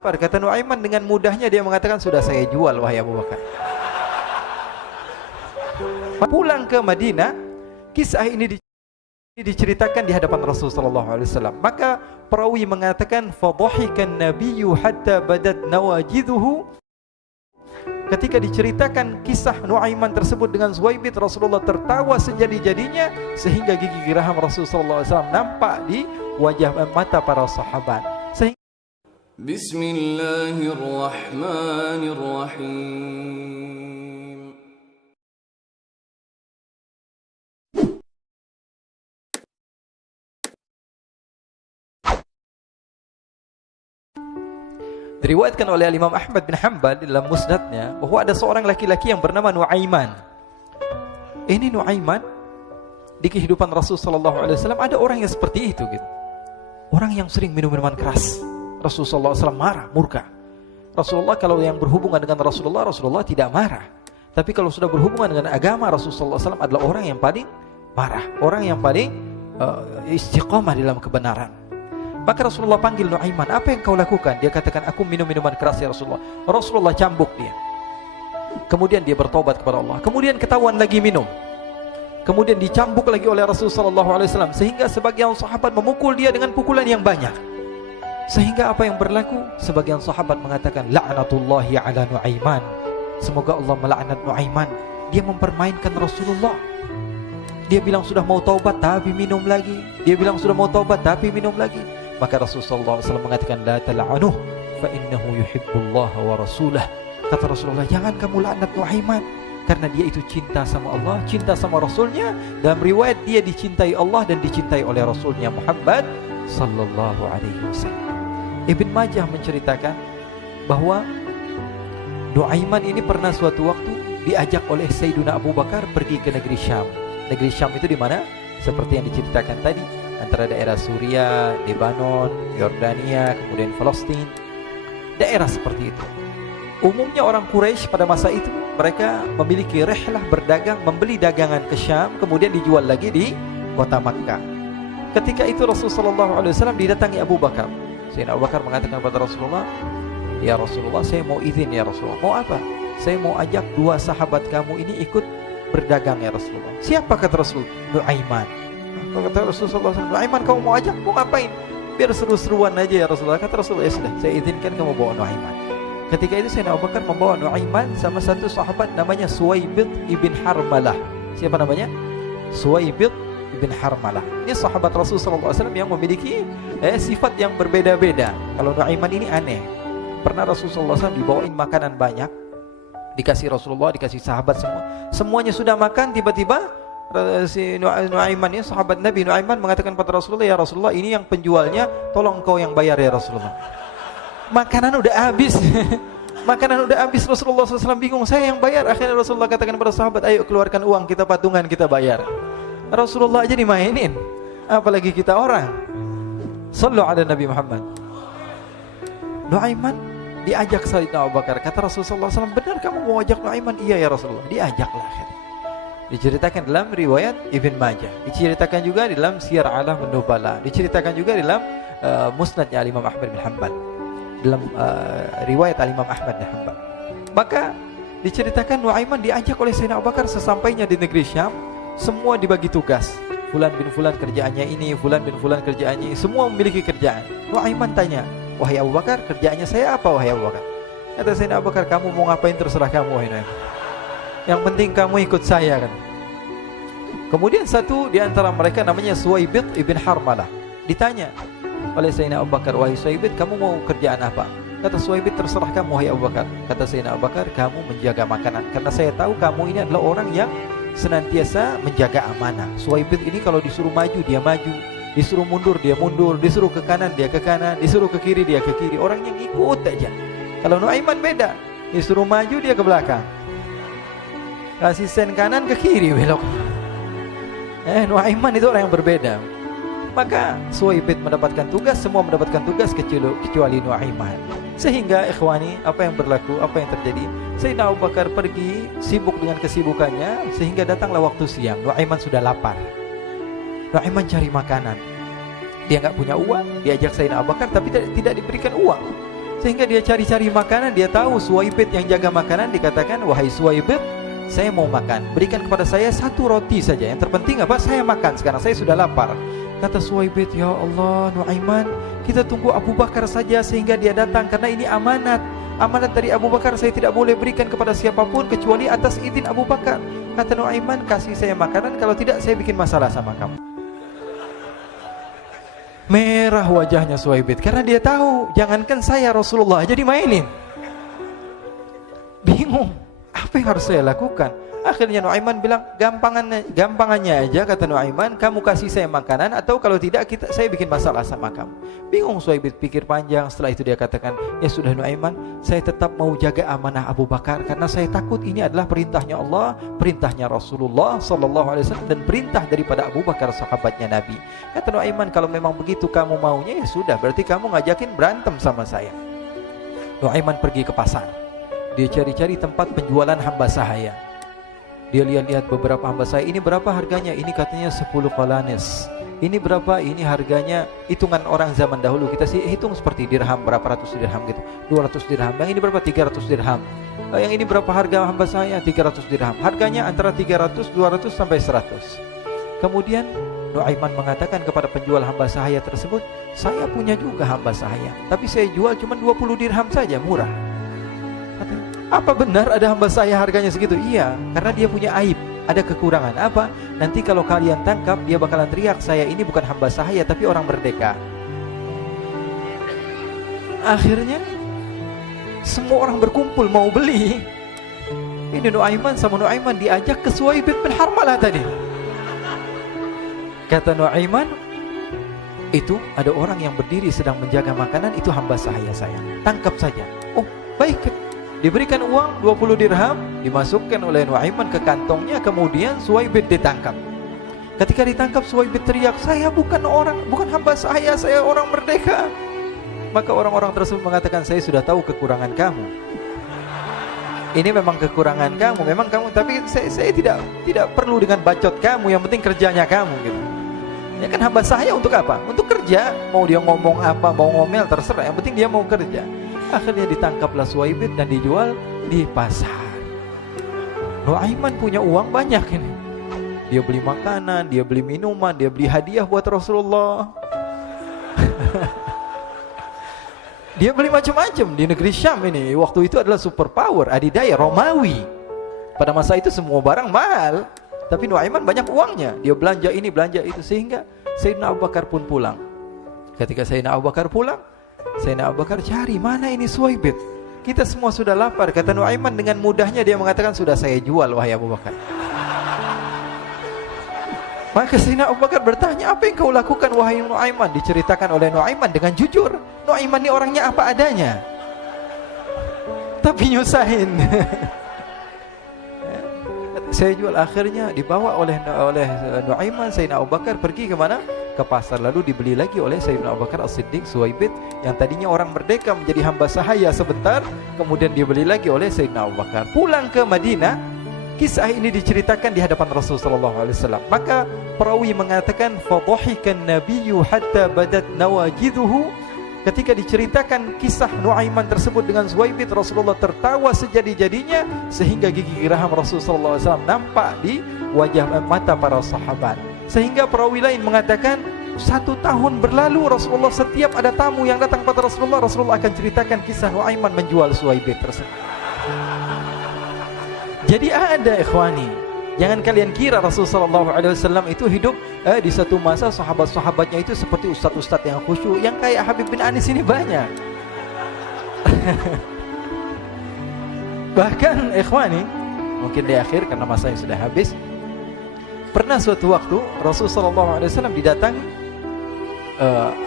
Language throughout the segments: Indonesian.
Kata Nuaiman dengan mudahnya dia mengatakan, sudah saya jual wahai Abu Bakar. Pulang ke Madinah, kisah ini diceritakan di hadapan Rasulullah SAW. Maka perawi mengatakan, fadhahikan nabiyyu hatta badat nawajiduhu. Ketika diceritakan kisah Nuaiman tersebut dengan Zuhaibit, Rasulullah tertawa sejadi-jadinya sehingga gigi geraham Rasulullah SAW nampak di wajah mata para sahabat. Bismillahirrahmanirrahim. Diriwayatkan oleh Imam Ahmad bin Hanbal dalam musnadnya bahwa ada seorang laki-laki yang bernama Nuaiman. Ini Nuaiman di kehidupan Rasulullah SAW ada orang yang seperti itu gitu. Orang yang sering minum minuman keras. Rasulullah SAW marah, murka. Rasulullah kalau yang berhubungan dengan Rasulullah tidak marah. Tapi kalau sudah berhubungan dengan agama, Rasulullah SAW adalah orang yang paling marah, orang yang paling istiqamah dalam kebenaran. Maka Rasulullah panggil Nuaiman, apa yang kau lakukan? Dia katakan, aku minum minuman keras ya Rasulullah. Rasulullah cambuk dia. Kemudian dia bertobat kepada Allah. Kemudian ketahuan lagi minum. Kemudian dicambuk lagi oleh Rasulullah SAW, sehingga sebagian sahabat memukul dia dengan pukulan yang banyak. Sehingga apa yang berlaku? Sebagian sahabat mengatakan, la'natullahi ala Nuaiman. Semoga Allah melaknat Nuaiman. Dia mempermainkan Rasulullah. Dia bilang sudah mau taubat tapi minum lagi. Dia bilang sudah mau taubat tapi minum lagi. Maka Rasulullah SAW mengatakan, la tal'anuh fa innahu yuhibbullah wa rasulah. Kata Rasulullah, jangan kamu laknat Nuaiman, karena dia itu cinta sama Allah, cinta sama Rasulnya. Dalam riwayat dia dicintai Allah dan dicintai oleh Rasulnya Muhammad sallallahu alaihi wasallam. Ibn Majah menceritakan bahwa Nuaiman ini pernah suatu waktu diajak oleh Sayyiduna Abu Bakar pergi ke negeri Syam. Negeri Syam itu di mana? Seperti yang diceritakan tadi, antara daerah Suriah, Lebanon, Yordania, kemudian Palestina. Daerah seperti itu. Umumnya orang Quraisy pada masa itu mereka memiliki rihlah berdagang, membeli dagangan ke Syam, kemudian dijual lagi di kota Makkah. Ketika itu Rasulullah SAW didatangi Abu Bakar. Sayyidina Abu Bakar mengatakan kepada Rasulullah, ya Rasulullah, saya mau izin ya Rasulullah. Mau apa? Saya mau ajak dua sahabat kamu ini ikut berdagang ya Rasulullah. Siapa kata Rasul? Nuaiman. Kata Rasulullah, Nuaiman kamu mau ajak? Mau ngapain? Biar seru-seruan aja ya Rasulullah. Kata Rasulullah, ya sudah, saya izinkan kamu bawa Nuaiman. Ketika itu Sayyidina Abu Bakar membawa Nuaiman sama satu sahabat namanya Suwaibit ibn Harmalah. Siapa namanya? Suwaibit ibn Harmalah. Ini sahabat Rasulullah SAW yang memiliki sifat yang berbeda-beda. Kalau Nuaiman ini aneh. Pernah Rasulullah SAW dibawain makanan banyak, dikasih Rasulullah, dikasih sahabat semua. Semuanya sudah makan, tiba-tiba si Nuaiman ini, sahabat Nabi Nuaiman mengatakan kepada Rasulullah, ya Rasulullah, ini yang penjualnya, tolong kau yang bayar ya Rasulullah. Makanan udah habis. Makanan udah habis, Rasulullah SAW bingung, saya yang bayar. Akhirnya Rasulullah katakan kepada sahabat, ayo keluarkan uang, kita patungan, kita bayar. Rasulullah aja dimainin, apalagi kita orang. Sallu ala Nabi Muhammad. Nuaiman diajak Sayyidina Abu Bakar. Kata Rasulullah SAW, benar kamu mau ajak Nuaiman? Iya ya Rasulullah. Diajaklah. Diceritakan dalam riwayat Ibn Majah, diceritakan juga dalam Siyar A'lam Nubala, diceritakan juga dalam musnadnya Imam Ahmad bin Hanbal, dalam riwayat Imam Ahmad bin Hanbal. Maka diceritakan Nuaiman diajak oleh Sayyidina Abu Bakar. Sesampainya di negeri Syam, semua dibagi tugas. Fulan bin Fulan kerjaannya ini, Fulan bin Fulan kerjaannya ini. Semua memiliki kerjaan. Nuaiman tanya, wahai Abu Bakar, kerjaannya saya apa wahai Abu Bakar? Kata Sayyidina Abu Bakar, kamu mau ngapain terserah kamu wahai Nuaiman. Yang penting kamu ikut saya kan. Kemudian satu di antara mereka namanya Suwaibit ibn Harmalah. Ditanya oleh Sayyidina Abu Bakar, wahai Suwaibit, kamu mau kerjaan apa? Kata Suwaibit, terserah kamu wahai Abu Bakar. Kata Sayyidina Abu Bakar, kamu menjaga makanan, karena saya tahu kamu ini adalah orang yang senantiasa menjaga amanah. Suwaibit ini kalau disuruh maju dia maju, disuruh mundur dia mundur, disuruh ke kanan dia ke kanan, disuruh ke kiri dia ke kiri. Orang yang ikut aja. Kalau Nuaiman beda, disuruh maju dia ke belakang, kasih sen kanan ke kiri belok. Nuaiman itu orang yang berbeda. Maka Suwaibit mendapatkan tugas, semua mendapatkan tugas kecuali Nuaiman. Sehingga ikhwani, apa yang berlaku, apa yang terjadi? Sayyidina Abu Bakar pergi sibuk dengan kesibukannya, sehingga datanglah waktu siang. Nuaiman sudah lapar. Nuaiman cari makanan. Dia nggak punya uang, diajak Sayyidina Abu Bakar tapi tidak diberikan uang. Sehingga dia cari-cari makanan, dia tahu Suwaibid yang jaga makanan, dikatakan, wahai Suwaibid, saya mau makan, berikan kepada saya 1 roti saja. Yang terpenting apa? Saya makan, sekarang saya sudah lapar. Kata Suwaibid, ya Allah Nuaiman, kita tunggu Abu Bakar saja sehingga dia datang, karena ini amanat. Amanat dari Abu Bakar, saya tidak boleh berikan kepada siapapun kecuali atas izin Abu Bakar. Kata Nuaiman, kasih saya makanan, kalau tidak saya bikin masalah sama kamu. Merah wajahnya Suwaibid, karena dia tahu, jangankan saya Rasulullah jadi mainin. Bingung, apa yang harus saya lakukan? Akhirnya Nuaiman bilang, gampangannya aja, kata Nuaiman, kamu kasih saya makanan, atau kalau tidak saya bikin masalah sama kamu. Bingung Suwaibid, pikir panjang. Setelah itu dia katakan, ya sudah Nuaiman, saya tetap mau jaga amanah Abu Bakar, karena saya takut ini adalah perintahnya Allah, perintahnya Rasulullah SAW, dan perintah daripada Abu Bakar sahabatnya Nabi. Kata Nuaiman, kalau memang begitu kamu maunya, ya sudah, berarti kamu ngajakin berantem sama saya. Nuaiman pergi ke pasar, dia cari-cari tempat penjualan hamba sahaya. Dia lihat-lihat beberapa hamba sahaya, ini berapa harganya? Ini katanya 10 qalanis. Ini berapa? Ini harganya hitungan orang zaman dahulu. Kita sih hitung seperti dirham, berapa ratus dirham gitu. 200 dirham. Yang ini berapa? 300 dirham. Yang ini berapa harga hamba sahaya? 300 dirham. Harganya antara 300, 200 sampai 100. Kemudian Nuaiman mengatakan kepada penjual hamba sahaya tersebut, saya punya juga hamba sahaya, tapi saya jual cuma 20 dirham saja, murah. Katanya, apa benar ada hamba saya harganya segitu? Iya, karena dia punya aib, ada kekurangan. Apa? Nanti kalau kalian tangkap, dia bakalan teriak, saya ini bukan hamba sahaya tapi orang merdeka. Akhirnya semua orang berkumpul mau beli. Ini Nuaiman sama Nuaiman diajak ke Suwaibid bin Harmalah tadi. Kata Nuaiman, itu ada orang yang berdiri sedang menjaga makanan, itu hamba sahaya saya, tangkap saja. Oh baik. Diberikan uang 20 dirham, dimasukkan oleh Nuaiman ke kantongnya, kemudian Suwaibid ditangkap. Ketika ditangkap, Suwaibid teriak, saya bukan hamba saya orang merdeka. Maka orang-orang tersebut mengatakan, saya sudah tahu kekurangan kamu. Ini memang kekurangan kamu, memang kamu, tapi saya tidak perlu dengan bacot kamu, yang penting kerjanya kamu gitu. Ya kan hamba saya untuk apa? Untuk kerja, mau dia ngomong apa, mau ngomel terserah, yang penting dia mau kerja. Akhirnya ditangkaplah Suwaibid dan dijual di pasar. Nuaiman punya uang banyak ini. Dia beli makanan, dia beli minuman, dia beli hadiah buat Rasulullah. Dia beli macam-macam di negeri Syam ini. Waktu itu adalah superpower, adidaya Romawi. Pada masa itu semua barang mahal, tapi Nuaiman banyak uangnya. Dia belanja ini, belanja itu, sehingga Sayyidina Abu Bakar pun pulang. Ketika Sayyidina Abu Bakar pulang, Sayyidina Abu Bakar cari, mana ini Suwaibid? Kita semua sudah lapar. Kata Nuaiman dengan mudahnya dia mengatakan, sudah saya jual wahai Abu Bakar. Maka Sayyidina Abu Bakar bertanya, apa yang kau lakukan wahai Nuaiman? Diceritakan oleh Nuaiman dengan jujur. Nuaiman ini orangnya apa adanya, tapi nyusahin. Saya jual. Akhirnya dibawa oleh Nuaiman, Sayyidina Abu Bakar pergi kemana? Ke pasar, lalu dibeli lagi oleh Sayyidina Abu Bakar As-Siddiq. Suwaibid yang tadinya orang merdeka menjadi hamba sahaya sebentar, kemudian dibeli lagi oleh Sayyidina Abu Bakar. Pulang ke Madinah, kisah ini diceritakan di hadapan Rasulullah SAW. Maka perawi mengatakan, fadhahikan nabiyyu hatta badat nawajiduhu. Ketika diceritakan kisah Nuaiman tersebut dengan Suwaibid, Rasulullah tertawa sejadi-jadinya sehingga gigi geraham Rasulullah SAW nampak di wajah mata para sahabat. Sehingga perawi lain mengatakan, 1 tahun berlalu Rasulullah, setiap ada tamu yang datang pada Rasulullah akan ceritakan kisah Nuaiman menjual Suwaibid tersebut. Jadi ada ikhwani, jangan kalian kira Rasulullah SAW itu hidup di satu masa sahabat-sahabatnya itu seperti ustadz-ustadz yang khusyuk, yang kayak Habib bin Anis ini banyak. Bahkan ikhwani, mungkin di akhir karena masa yang sudah habis, pernah suatu waktu Rasulullah SAW didatangi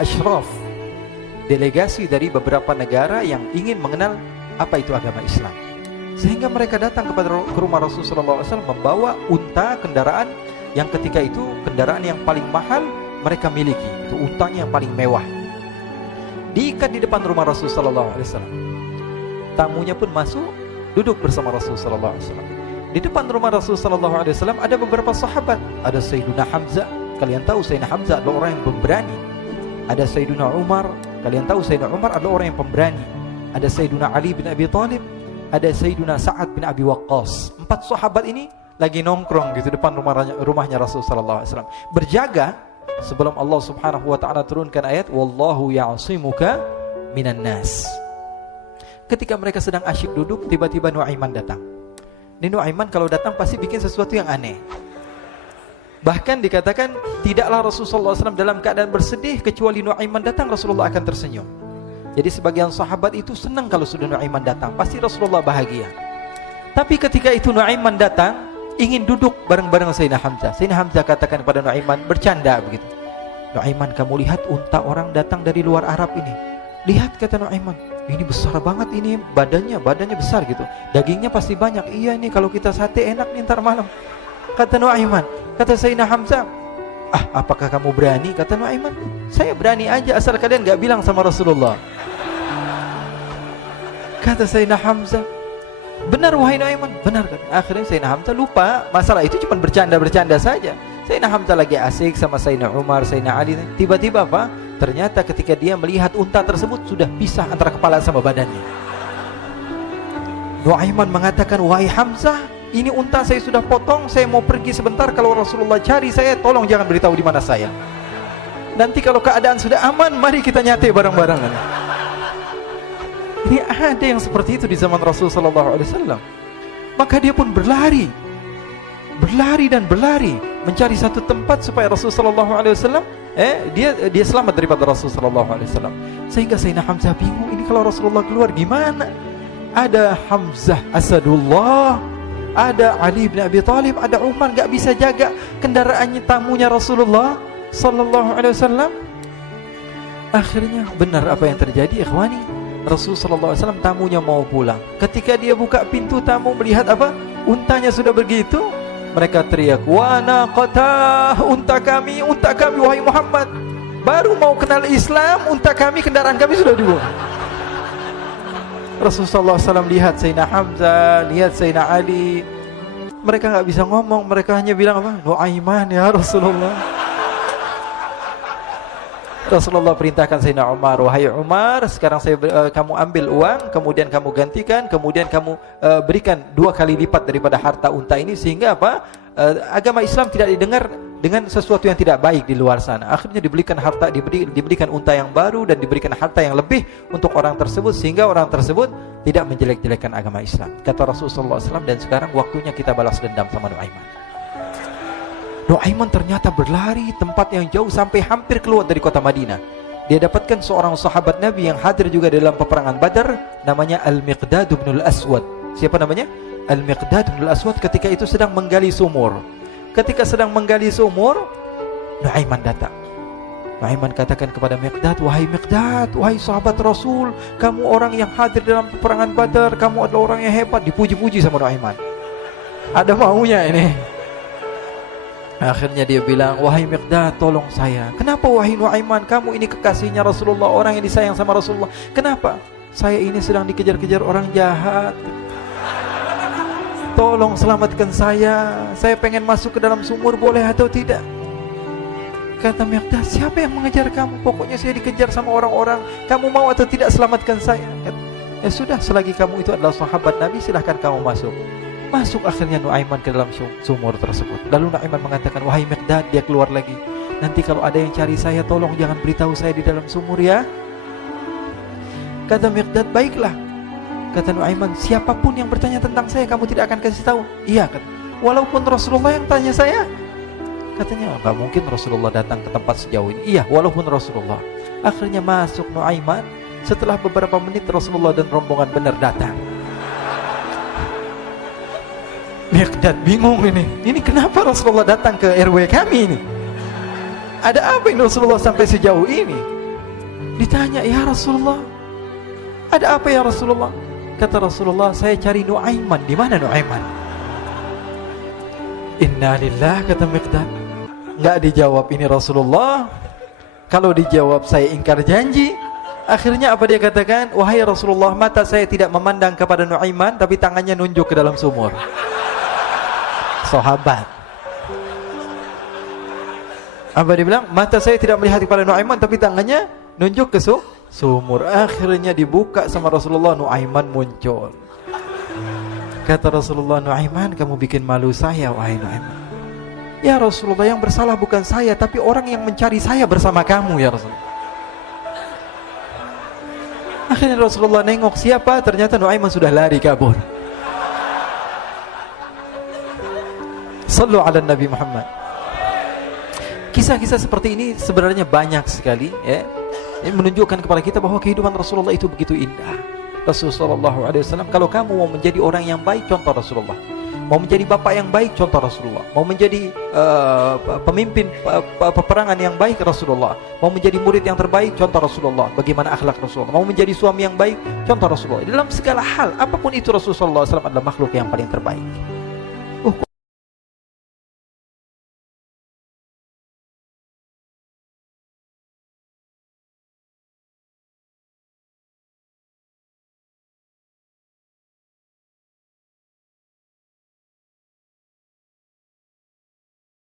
asyraf, delegasi dari beberapa negara yang ingin mengenal apa itu agama Islam. Sehingga mereka datang ke rumah Rasulullah SAW membawa unta, kendaraan yang ketika itu kendaraan yang paling mahal mereka miliki. Itu untanya yang paling mewah. Diikat di depan rumah Rasulullah SAW. Tamunya pun masuk, duduk bersama Rasulullah SAW. Di depan rumah Rasulullah SAW ada beberapa sahabat. Ada Sayyidina Hamzah. Kalian tahu Sayyidina Hamzah adalah orang yang pemberani. Ada Sayyidina Umar. Kalian tahu Sayyidina Umar adalah orang yang pemberani. ada Sayyiduna Ali bin Abi Thalib, ada Sayyiduna Sa'ad bin Abi Waqqas. 4 sahabat ini lagi nongkrong gitu depan rumahnya Rasulullah sallallahu alaihi wasallam, berjaga sebelum Allah Subhanahu wa taala turunkan ayat wallahu ya'simuka minan nas. Ketika mereka sedang asyik duduk, tiba-tiba Nuaiman datang. Ini Nuaiman kalau datang pasti bikin sesuatu yang aneh. Bahkan dikatakan tidaklah Rasulullah SAW dalam keadaan bersedih, kecuali Nuaiman datang Rasulullah akan tersenyum. Jadi sebagian sahabat itu senang kalau sudah Nuaiman datang, pasti Rasulullah bahagia. Tapi ketika itu Nuaiman datang, ingin duduk bareng-bareng Sayyidina Hamzah. Sayyidina Hamzah katakan kepada Nuaiman, bercanda begitu. Nuaiman, kamu lihat unta orang datang dari luar Arab ini. Lihat, kata Nuaiman, ini besar banget ini, badannya besar gitu. Dagingnya pasti banyak. Iya, ini kalau kita sate enak nih ntar malam. Kata Nuaiman. Kata Sayyidina Hamzah, apakah kamu berani? Kata Nuaiman, saya berani aja asal kalian gak bilang sama Rasulullah. Kata Sayyidina Hamzah, benar wahai Nuaiman, benar kan? Akhirnya Sayyidina Hamzah lupa masalah itu, cuma bercanda-bercanda saja. Sayyidina Hamzah lagi asik sama Sayyidina Umar, Sayyidina Ali. Tiba-tiba apa? Ternyata ketika dia melihat unta tersebut sudah pisah antara kepala sama badannya. Nuaiman mengatakan, wahai Hamzah, ini unta saya sudah potong, saya mau pergi sebentar. Kalau Rasulullah cari saya, tolong jangan beritahu di mana saya. Nanti kalau keadaan sudah aman, mari kita nyate bareng-barengan. Ini ada yang seperti itu di zaman Rasulullah SAW. Maka dia pun berlari dan berlari mencari satu tempat supaya Rasulullah SAW dia selamat daripada Rasulullah SAW. Sehingga Sayyidina Hamzah bingung, ini kalau Rasulullah keluar gimana? Ada Hamzah Asadullah, ada Ali bin Abi Thalib, ada Umar, gak bisa jaga kendaraannya, tamunya Rasulullah sallallahu alaihi wasallam. Akhirnya benar apa yang terjadi, ikhwani. Rasulullah sallallahu alaihi wasallam tamunya mau pulang. Ketika dia buka pintu tamu melihat apa? Untanya sudah begitu. Mereka teriak, "Wa naqata, unta kami wahai Muhammad. Baru mau kenal Islam, unta kami, kendaraan kami sudah dibuang." Rasulullah SAW lihat Sayyidina Hamzah, lihat Sayyidina Ali. Mereka gak bisa ngomong, mereka hanya bilang apa? Nuaiman ya Rasulullah. Rasulullah perintahkan Sayyidina Umar, wahai Umar, sekarang kamu ambil uang, kemudian kamu gantikan, kemudian kamu berikan 2 kali lipat daripada harta unta ini, sehingga apa? Agama Islam tidak didengar dengan sesuatu yang tidak baik di luar sana. Akhirnya diberikan harta, diberikan unta yang baru dan diberikan harta yang lebih untuk orang tersebut, sehingga orang tersebut tidak menjelek-jelekan agama Islam. Kata Rasulullah SAW, dan sekarang waktunya kita balas dendam sama Nuaiman. Nuaiman ternyata berlari tempat yang jauh sampai hampir keluar dari kota Madinah. Dia dapatkan seorang sahabat Nabi yang hadir juga dalam peperangan Badar, namanya Al-Miqdad bin Al-Aswad. Siapa namanya? Al-Miqdad bin Al-Aswad ketika itu sedang menggali sumur. Ketika sedang menggali sumur, Nuaiman datang. Nuaiman katakan kepada Miqdad, wahai Miqdad, wahai sahabat Rasul, kamu orang yang hadir dalam peperangan Badar, kamu adalah orang yang hebat. Dipuji-puji sama Nuaiman. Ada maunya ini. Akhirnya dia bilang, wahai Miqdad, tolong saya. Kenapa wahai Nuaiman, kamu ini kekasihnya Rasulullah, orang yang disayang sama Rasulullah. Kenapa? Saya ini sedang dikejar-kejar orang jahat. Tolong selamatkan saya pengen masuk ke dalam sumur, boleh atau tidak? Kata Miqdad, siapa yang mengejar kamu? Pokoknya saya dikejar sama orang-orang. Kamu mau atau tidak selamatkan saya? Ya sudah, selagi kamu itu adalah sahabat Nabi, silahkan kamu masuk. Masuk akhirnya Nuaiman ke dalam sumur tersebut. Lalu Nuaiman mengatakan, wahai Miqdad, dia keluar lagi. Nanti kalau ada yang cari saya, tolong jangan beritahu saya di dalam sumur ya. Kata Miqdad, baiklah. Kata Nuaiman, siapapun yang bertanya tentang saya, kamu tidak akan kasih tahu? Iya, kata. Walaupun Rasulullah yang tanya saya? Katanya, enggak mungkin Rasulullah datang ke tempat sejauh ini. Iya, walaupun Rasulullah. Akhirnya masuk Nuaiman. Setelah beberapa menit Rasulullah dan rombongan benar datang. Miqdad bingung ini. Ini kenapa Rasulullah datang ke RW kami ini? Ada apa ini Rasulullah sampai sejauh ini? Ditanya, ya Rasulullah, ada apa ya Rasulullah? Kata Rasulullah, saya cari Nuaiman. Di mana Nuaiman? Innalillah, kata Miqdad. Enggak dijawab ini Rasulullah. Kalau dijawab saya ingkar janji. Akhirnya apa dia katakan? Wahai Rasulullah, mata saya tidak memandang kepada Nuaiman, tapi tangannya nunjuk ke dalam sumur. Sahabat. Apa dia bilang? Mata saya tidak melihat kepada Nuaiman, tapi tangannya nunjuk ke sumur. Akhirnya dibuka sama Rasulullah, Nuaiman muncul. Kata Rasulullah, Nuaiman, kamu bikin malu saya, wahai Nuaiman. Ya Rasulullah, yang bersalah bukan saya, tapi orang yang mencari saya bersama kamu ya Rasulullah. Akhirnya Rasulullah nengok, siapa? Ternyata Nuaiman sudah lari kabur. Sallu ala Nabi Muhammad. Kisah-kisah seperti ini sebenarnya banyak sekali ya. Ini menunjukkan kepada kita bahwa kehidupan Rasulullah itu begitu indah. Rasulullah SAW, kalau kamu mau menjadi orang yang baik, contoh Rasulullah. Mau menjadi bapak yang baik, contoh Rasulullah. Mau menjadi pemimpin peperangan yang baik, Rasulullah. Mau menjadi murid yang terbaik, contoh Rasulullah. Bagaimana akhlak Rasulullah. Mau menjadi suami yang baik, contoh Rasulullah. Dalam segala hal, apapun itu Rasulullah SAW adalah makhluk yang paling terbaik.